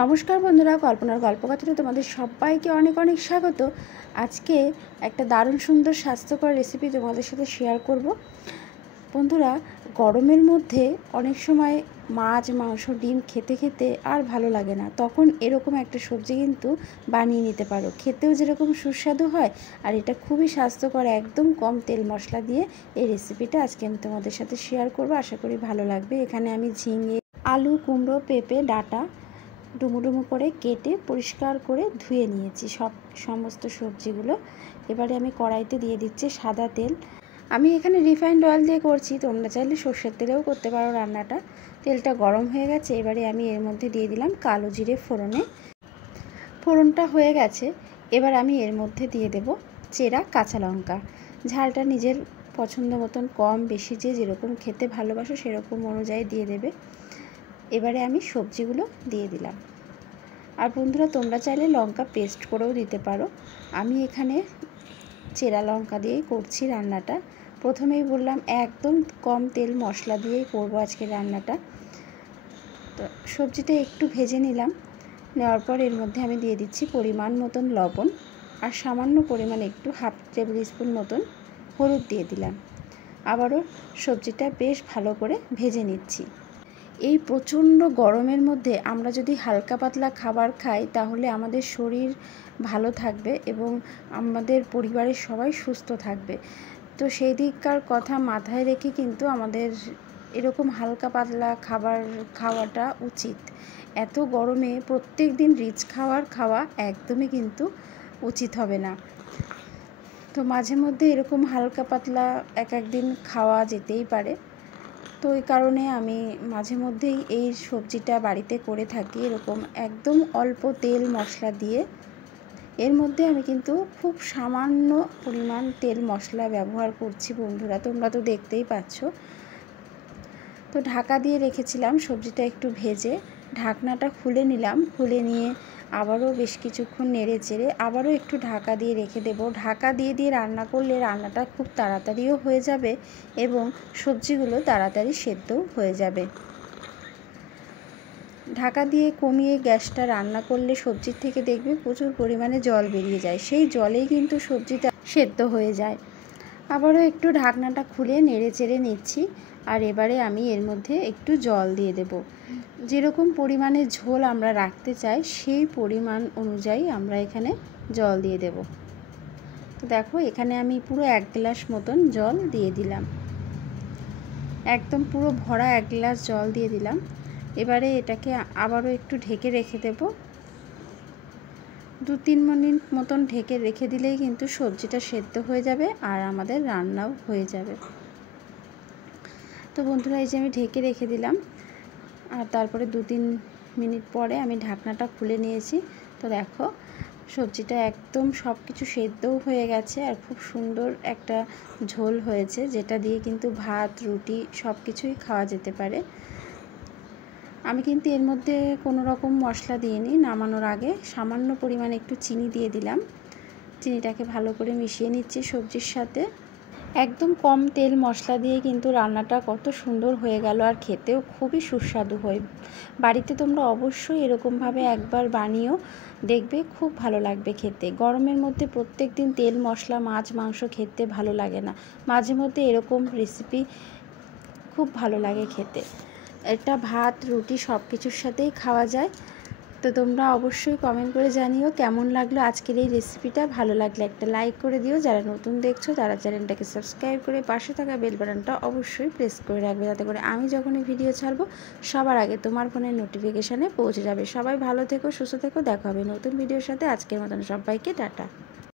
নমস্কার বন্ধুরা, কল্পনার গল্পকথাতে তোমাদের সবাইকে অনেক অনেক স্বাগত। আজকে একটা দারুণ সুন্দর স্বাস্থ্যকর রেসিপি তোমাদের সাথে শেয়ার করব। বন্ধুরা, গরমের মধ্যে অনেক সময় মাছ, মাংস, ডিম খেতে খেতে আর ভালো লাগে না, তখন এরকম একটা সবজি কিন্তু বানিয়ে নিতে পারো। খেতেও যেরকম সুস্বাদু হয় আর এটা খুবই স্বাস্থ্যকর, একদম কম তেল মশলা দিয়ে এই রেসিপিটা আজকে আমি তোমাদের সাথে শেয়ার করব। আশা করি ভালো লাগবে। এখানে আমি ঝিঙে, আলু, কুমড়ো, পেঁপে ডাঁটা ডুমো ডুমো করে কেটে পরিষ্কার করে ধুয়ে নিয়েছি সমস্ত সবজিগুলো। এবারে আমি কড়াইতে দিয়ে দিচ্ছি সাদা তেল। আমি এখানে রিফাইন্ড অয়েল দিয়ে করছি, তোমরা চাইলে সর্ষের তেলেও করতে পারো রান্নাটা। তেলটা গরম হয়ে গেছে, এবারে আমি এর মধ্যে দিয়ে দিলাম কালো জিরে ফোড়নটা হয়ে গেছে। এবার আমি এর মধ্যে দিয়ে দেব চেরা কাঁচা লঙ্কা। ঝালটা নিজের পছন্দ মতন কম বেশি যে যেরকম খেতে ভালোবাসো সেরকম অনুযায়ী দিয়ে দেবে। এবারে আমি সবজিগুলো দিয়ে দিলাম। আর বন্ধুরা, তোমরা চাইলে লঙ্কা পেস্ট করেও দিতে পারো। আমি এখানে চেরা লঙ্কা দিয়েই করছি রান্নাটা। প্রথমেই বললাম একদম কম তেল মশলা দিয়েই করবো আজকে রান্নাটা। তো সবজিটা একটু ভেজে নিলাম। নেওয়ার পর এর মধ্যে আমি দিয়ে দিচ্ছি পরিমাণ মতন লবণ আর সামান্য পরিমাণ একটু হাফ টেবিল স্পুন মতন হলুদ দিয়ে দিলাম। আবারও সবজিটা বেশ ভালো করে ভেজে নিচ্ছি। এই প্রচণ্ড গরমের মধ্যে আমরা যদি হালকা পাতলা খাবার খাই তাহলে আমাদের শরীর ভালো থাকবে এবং আমাদের পরিবারের সবাই সুস্থ থাকবে। তো সেই দিককার কথা মাথায় রেখে কিন্তু আমাদের এরকম হালকা পাতলা খাবার খাওয়াটা উচিত। এত গরমে প্রত্যেক দিন রিচ খাওয়া একদমই কিন্তু উচিত হবে না। তো মাঝে মধ্যে এরকম হালকা পাতলা একদিন খাওয়া যেতেই পারে। তো এই কারণে আমি মাঝে মধ্যেই এই সবজিটা বাড়িতে করে থাকি, এরকম একদম অল্প তেল মশলা দিয়ে। এর মধ্যে আমি কিন্তু খুব সামান্য পরিমাণ তেল মশলা ব্যবহার করছি বন্ধুরা, তোমরা তো দেখতেই পাচ্ছ। তো ঢাকা দিয়ে রেখেছিলাম সবজিটা একটু ভেজে, ঢাকনাটা খুলে নিলাম। খুলে নিয়ে আবারও বেশ কিছুক্ষণ নেড়ে চেড়ে আবারও একটু ঢাকা দিয়ে রেখে দেব। ঢাকা দিয়ে রান্না করলে রান্নাটা খুব তাড়াতাড়িও হয়ে যাবে এবং সবজিগুলো তাড়াতাড়ি সেদ্ধও হয়ে যাবে। ঢাকা দিয়ে কমিয়ে গ্যাসটা রান্না করলে সবজির থেকে দেখবে প্রচুর পরিমাণে জল বেরিয়ে যায়, সেই জলেই কিন্তু সবজিটা সেদ্ধ হয়ে যায়। আবারও একটু ঢাকনাটা খুলে নেড়ে চেড়ে নিচ্ছি। আর এবারে আমি এর মধ্যে একটু জল দিয়ে দেব। যেরকম পরিমাণে ঝোল আমরা রাখতে চাই সেই পরিমাণ অনুযায়ী আমরা এখানে জল দিয়ে দেব। তো দেখো, এখানে আমি পুরো 1 গ্লাস মতন জল দিয়ে দিলাম, একদম পুরো ভরা 1 গ্লাস জল দিয়ে দিলাম। এবারে এটাকে আবারও একটু ঢেকে রেখে দেব। 2-3 মিনিট মতন ঢেকে রেখে দিলেই কিন্তু সবজিটা সেদ্ধ হয়ে যাবে আর আমাদের রান্নাও হয়ে যাবে। তো বন্ধুরা, এই যে আমি ঢেকে রেখে দিলাম আর তারপরে 2-3 মিনিট পরে আমি ঢাকনাটা খুলে নিয়েছি। তো দেখো, সবজিটা একদম সব কিছু সেদ্ধও হয়ে গেছে আর খুব সুন্দর একটা ঝোল হয়েছে, যেটা দিয়ে কিন্তু ভাত, রুটি সব কিছুই খাওয়া যেতে পারে। আমি কিন্তু এর মধ্যে কোনো রকম মশলা দিইনি। নামানোর আগে সামান্য পরিমাণে একটু চিনি দিয়ে দিলাম। চিনিটাকে ভালো করে মিশিয়ে নিচ্ছি সবজির সাথে। একদম কম তেল মশলা দিয়ে কিন্তু রান্নাটা কত সুন্দর হয়ে গেল আর খেতেও খুবই সুস্বাদু হয়। বাড়িতে তোমরা অবশ্যই এরকমভাবে একবার বানিয়েও দেখবে, খুব ভালো লাগবে খেতে। গরমের মধ্যে প্রত্যেক দিন তেল মশলা মাছ মাংস খেতে ভালো লাগে না, মাঝে মধ্যে এরকম রেসিপি খুব ভালো লাগে খেতে। এটা ভাত, রুটি সব কিছুর সাথেই খাওয়া যায়। তো তোমরা অবশ্যই কমেন্ট করে জানিও কেমন লাগলো আজকের এই রেসিপিটা। ভালো লাগলে একটা লাইক করে দিও। যারা নতুন দেখছো তারা চ্যানেলটাকে সাবস্ক্রাইব করে পাশে থাকা বেল বাটনটা অবশ্যই প্রেস করে রাখবে, যাতে করে আমি যখনই ভিডিও ছাড়বো সবার আগে তোমার ফোনের নোটিফিকেশানে পৌঁছে যাবে। সবাই ভালো থেকো, সুস্থ থেকো, দেখা হবে নতুন ভিডিওর সাথে। আজকের মতন সবাইকে টাটা।